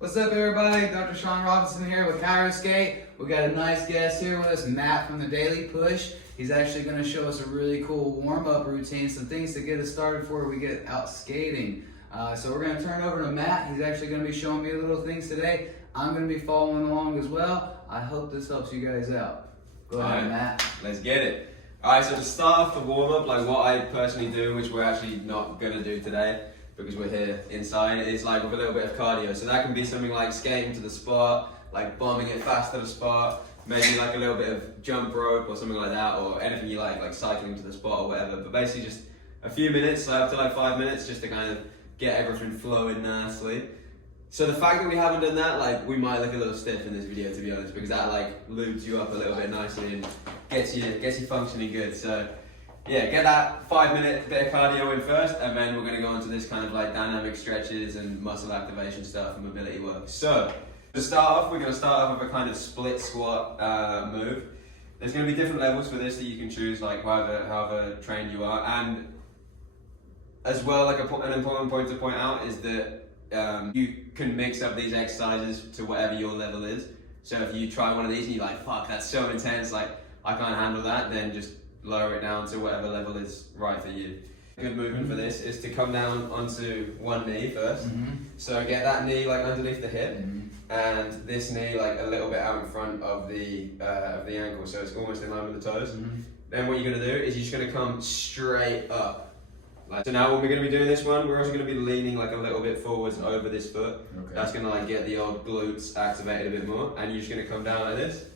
What's up, everybody? Dr. Sean Robinson here with ChiroSkate. We got a nice guest here with us, Matt from the Daily Push. He's actually going to show us a really cool warm-up routine, some things to get us started before we get out skating. So we're going to turn over to Matt. He's actually going to be showing me little things today. I'm going to be following along as well. I hope this helps you guys out. Go ahead, Matt. Let's get it. Alright, so to start off the warm-up, like what I personally do, which we're actually not going to do today, because we're here inside, is like with a little bit of cardio. So that can be something like skating to the spot, like bombing it fast to the spot, maybe like a little bit of jump rope or something like that, or anything you like cycling to the spot or whatever. But basically just a few minutes, so up to like 5 minutes, just to kind of get everything flowing nicely. So the fact that we haven't done that, like we might look a little stiff in this video, to be honest, because that like lubes you up a little bit nicely and gets you functioning good. So yeah, get that 5 minute bit of cardio in first, and then we're going to go into this kind of like dynamic stretches and muscle activation stuff and mobility work. So to start off, we're going to start off with a kind of split squat move. There's going to be different levels for this that you can choose, like however trained you are. And as well, like an important point to point out is that you can mix up these exercises to whatever your level is. So if you try one of these and you're like, fuck, that's so intense, like I can't handle that, then just lower it down to whatever level is right for you. A good movement for this is to come down onto one knee first. So get that knee like underneath the hip, and this knee like a little bit out in front of the ankle, so it's almost in line with the toes. Then what you're gonna do is you're just gonna come straight up. So now when we're going to be doing this one, we're also going to be leaning like a little bit forwards over this foot. Okay. That's going to like get the old glutes activated a bit more, and you're just going to come down like this,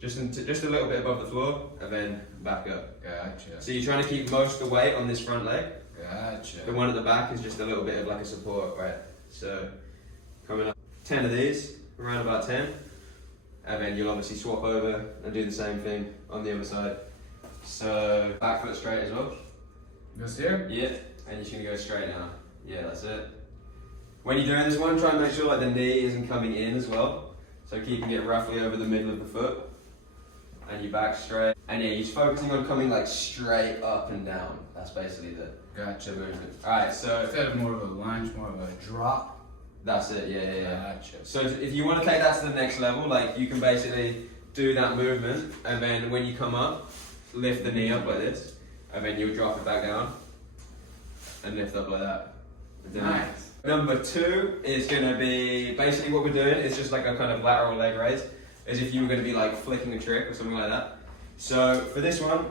just a little bit above the floor, and then back up. Gotcha. So you're trying to keep most of the weight on this front leg. Gotcha. The one at the back is just a little bit of like a support, right? So coming up, 10 of these, around about 10, and then you'll obviously swap over and do the same thing on the other side. So back foot straight as well. This here? Yeah, and you're just gonna go straight now. Yeah, that's it. When you're doing this one, try and make sure like the knee isn't coming in as well. So keeping it roughly over the middle of the foot. And you back straight. And yeah, you're just focusing on coming like straight up and down. That's basically the movement. Alright, so Instead of more of a lunge, more of a drop. that's it, yeah. Gotcha. So if you want to take that to the next level, like you can basically do that movement, and then when you come up, lift the knee up like this. And then you'll drop it back down and lift up like that. Nice. Number 2 is going to be, basically what we're doing is just like a kind of lateral leg raise, as if you were going to be like flicking a trick or something like that. So for this one,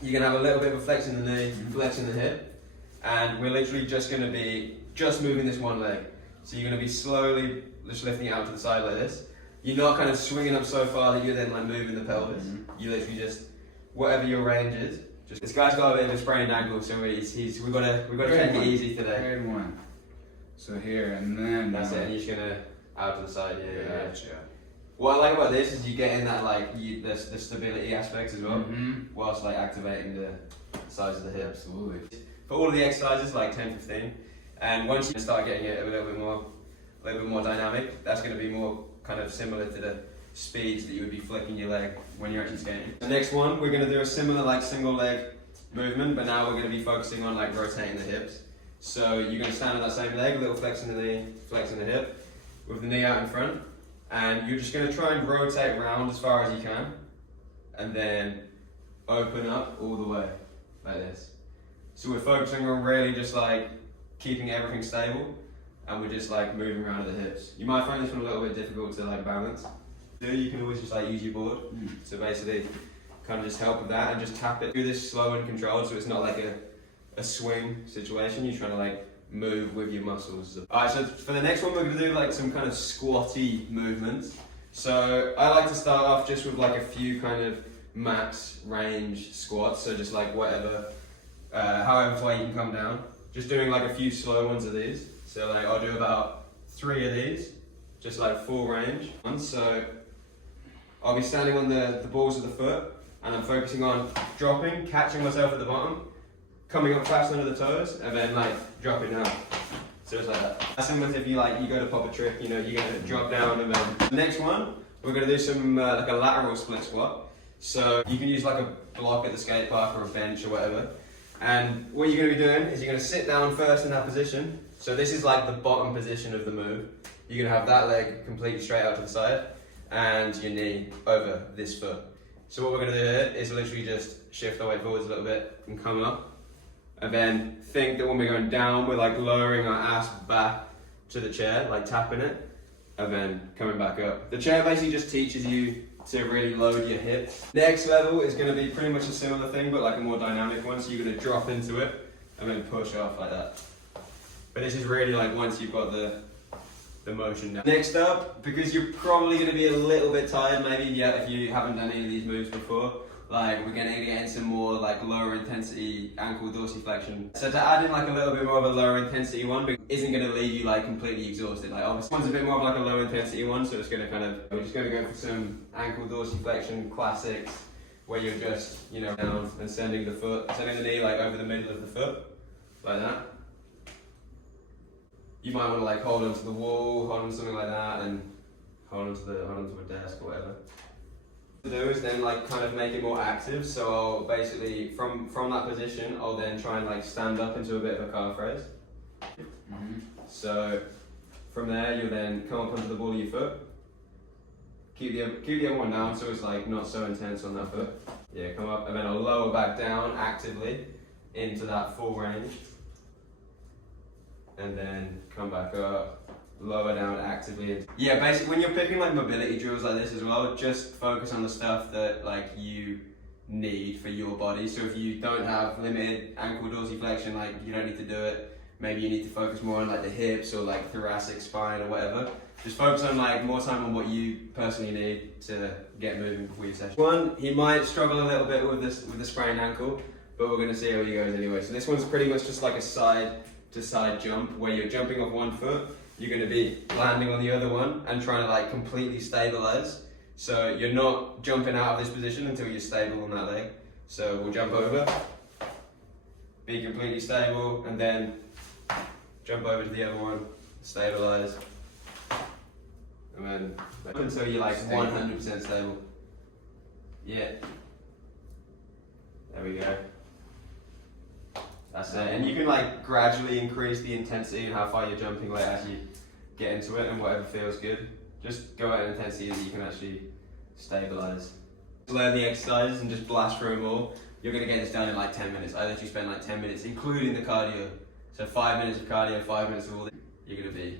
you're going to have a little bit of a flex in the knee, flex in the hip, and we're literally just going to be moving this one leg. So you're going to be slowly just lifting it out to the side like this. You're not kind of swinging up so far that you're then like moving the pelvis. You literally just, whatever your range is. This guy's got a bit of a sprained ankle, so we've got to take it easy today. Third one. So here and then. That's it, and you're just gonna out to the side. Yeah. Gotcha. What I like about this is you get in that like the stability aspect as well, whilst like activating the size of the hips. Absolutely. For all of the exercises, like 10, 15, and once you start getting it a little bit more dynamic, that's going to be more kind of similar to the speeds that you would be flicking your leg when you're actually skating. The next one, we're going to do a similar like single leg movement, but now we're going to be focusing on like rotating the hips. So you're going to stand on that same leg, a little flex in the knee, flex in the hip, with the knee out in front, and you're just going to try and rotate round as far as you can, and then open up all the way, like this. So we're focusing on really just like keeping everything stable, and we're just like moving around at the hips. You might find this one a little bit difficult to like balance. You can always just like use your board. So basically kind of just help with that and just tap it. Do this slow and controlled, so it's not like a swing situation. You're trying to like move with your muscles. Alright, so for the next one we're going to do like some kind of squatty movements. So I like to start off just with like a few kind of max range squats. So just like whatever, however far you can come down. Just doing like a few slow ones of these. So like I'll do about 3 of these, just like full range. So I'll be standing on the balls of the foot, and I'm focusing on dropping, catching myself at the bottom, coming up fast under the toes, and then like dropping down. So it's like that. That's similar to if you go to pop a trick, you know, you're gonna drop down, and then the next one, we're gonna do some like a lateral split squat. So you can use like a block at the skate park or a bench or whatever. And what you're gonna be doing is you're gonna sit down first in that position. So this is like the bottom position of the move. you're gonna have that leg completely straight out to the side and your knee over this foot. So what we're gonna do here is literally just shift our weight forwards a little bit and come up. And then think that when we're going down, we're like lowering our ass back to the chair, like tapping it, and then coming back up. The chair basically just teaches you to really load your hips. Next level is gonna be pretty much a similar thing, but like a more dynamic one. So you're gonna drop into it and then push off like that. But this is really like once you've got the motion down. Next up, because you're probably gonna be a little bit tired, maybe if you haven't done any of these moves before, like we're gonna get into more like lower intensity ankle dorsiflexion. So to add in like a little bit more of a lower intensity one isn't gonna leave you like completely exhausted. Like obviously one's a bit more of like a low intensity one, so it's gonna we're just gonna go for some ankle dorsiflexion classics where you're just, you know, down and sending the knee like over the middle of the foot, like that. You might want to like hold onto the wall, hold on to something like that, and hold onto a desk or whatever. To do is then like kind of make it more active. So I'll basically from that position, I'll then try and like stand up into a bit of a calf raise. So from there, you'll then come up onto the ball of your foot. Keep the other one down so it's like not so intense on that foot. Yeah, come up and then I'll lower back down actively into that full range. And then come back up, lower down actively. Yeah, basically when you're picking like mobility drills like this as well, just focus on the stuff that like you need for your body. So if you don't have limited ankle dorsiflexion, like you don't need to do it. Maybe you need to focus more on like the hips or like thoracic spine or whatever. Just focus on like more time on what you personally need to get moving before your session. One, he might struggle a little bit with the sprained ankle, but we're gonna see how he goes anyway. So this one's pretty much just like a side to side jump where you're jumping off one foot, you're going to be landing on the other one and trying to like completely stabilize. So you're not jumping out of this position until you're stable on that leg. So we'll jump over, be completely stable, and then jump over to the other one, stabilize, and then until you're like 100% stable. Yeah. There we go. That's it, and you can like gradually increase the intensity and how far you're jumping like as you get into it and whatever feels good. Just go at an intensity that you can actually stabilize. Learn the exercises and just blast through them all. You're gonna get this done in like 10 minutes. I literally spend like 10 minutes, including the cardio. So 5 minutes of cardio, 5 minutes of all this. You're gonna be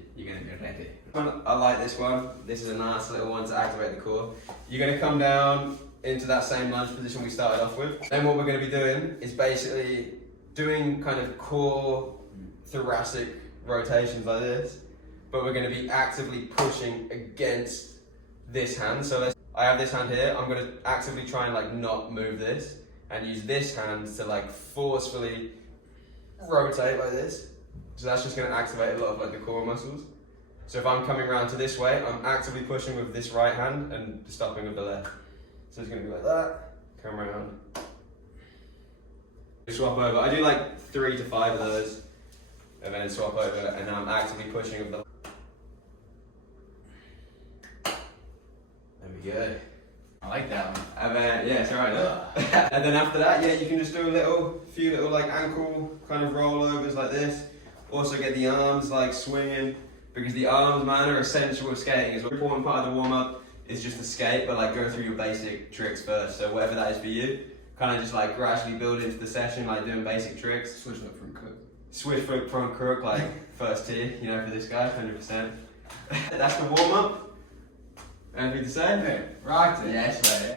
ready. I like this one. This is a nice little one to activate the core. You're gonna come down into that same lunge position we started off with. Then what we're gonna be doing is basically doing kind of core thoracic rotations like this, but we're going to be actively pushing against this hand. So I have this hand here, I'm going to actively try and like not move this and use this hand to like forcefully rotate like this. So that's just going to activate a lot of like the core muscles. So if I'm coming around to this way, I'm actively pushing with this right hand and stopping with the left. So it's going to be like that, come around. Swap over. I do like 3 to 5 of those, and then swap over, and now I'm actively pushing with the. There we go. I like that one. And then yeah, it's alright. And then after that, yeah, you can just do a few little like ankle kind of rollovers like this. Also get the arms like swinging, because the arms, man, are essential with skating. It's an important part of the warm up is just the skate, but like go through your basic tricks first. So whatever that is for you. Kind of just like gradually build into the session, like doing basic tricks. Switch foot front crook. Switch foot front crook, like first tier, you know, for this guy, 100%. That's the warm up. Anything to say? Rocked it. Yes, mate.